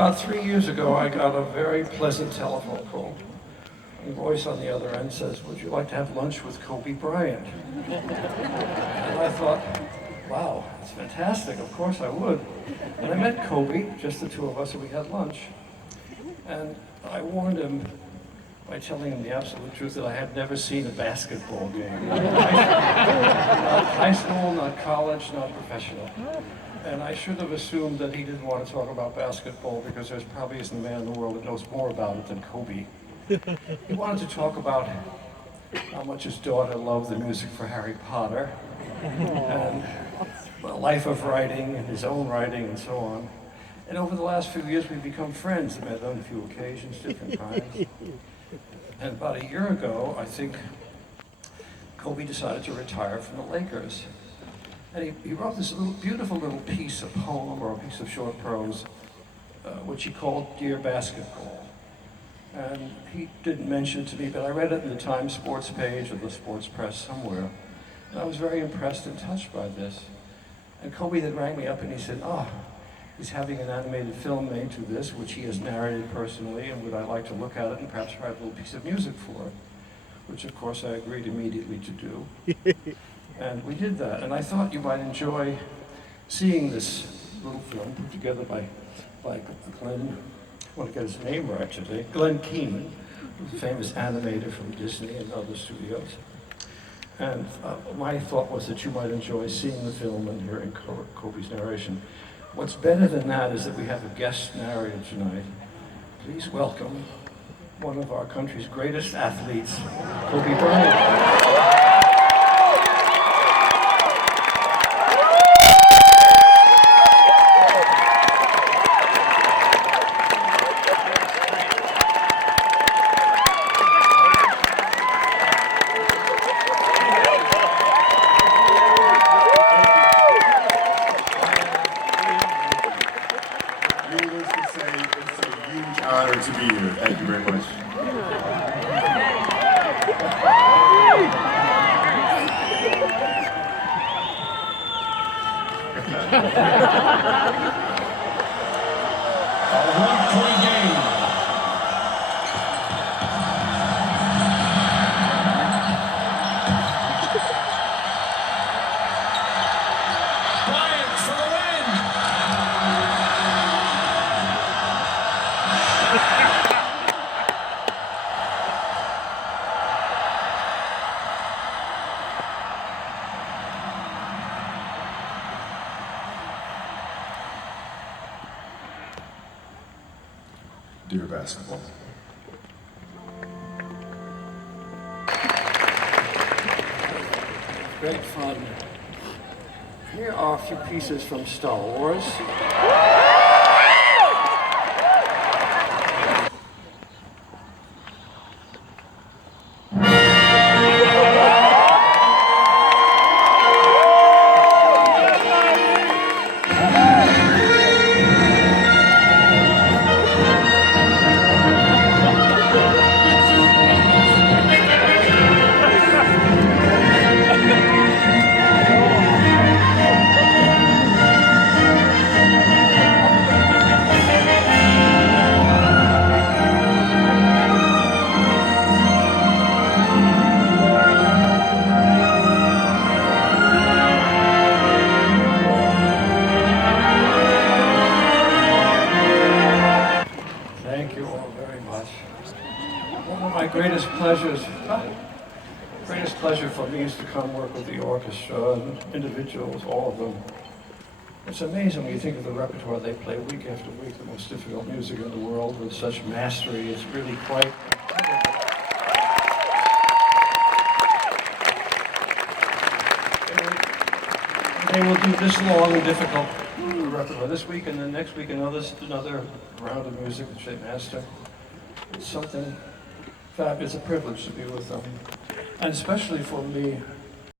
About 3 years ago, I got a very pleasant telephone call. A voice on the other end says, "Would you like to have lunch with Kobe Bryant?" And I thought, wow, that's fantastic, of course I would. And I met Kobe, just the two of us, and we had lunch. And I warned him by telling him the absolute truth that I had never seen a basketball game. Not high school, not college, not professional. And I should have assumed that he didn't want to talk about basketball because there's probably isn't a man in the world that knows more about it than Kobe. He wanted to talk about how much his daughter loved the music for Harry Potter, and the life of writing, and his own writing, and so on. And over the last few years, we've become friends. We met on a few occasions, different times. And about a year ago, I think, Kobe decided to retire from the Lakers. And he wrote this beautiful little piece, a poem or a piece of short prose, which he called Dear Basketball. And he didn't mention it to me, but I read it in the Times sports page or the sports press somewhere. And I was very impressed and touched by this. And Kobe then rang me up and he said, he's having an animated film made to this, which he has narrated personally, and would I like to look at it and perhaps write a little piece of music for it? Which of course I agreed immediately to do. And we did that, and I thought you might enjoy seeing this little film put together by Glenn, I want to get his name right today, Glenn Keeman, who's a famous animator from Disney and other studios. And my thought was that you might enjoy seeing the film and hearing Kobe's narration. What's better than that is that we have a guest narrator tonight. Please welcome one of our country's greatest athletes, Kobe Bryant. To be here. Thank you very much. A 1-point game. Bryant for the win. Dear Basketball. Great fun. Here are a few pieces from Star Wars. Thank you all very much. One of my greatest pleasure for me is to come work with the orchestra and individuals, all of them. It's amazing when you think of the repertoire they play week after week, the most difficult music in the world with such mastery. It's really quite they will do this long and difficult repertoire this week, and then next week another round of music that they master. It's something fabulous. It's a privilege to be with them, and especially for me.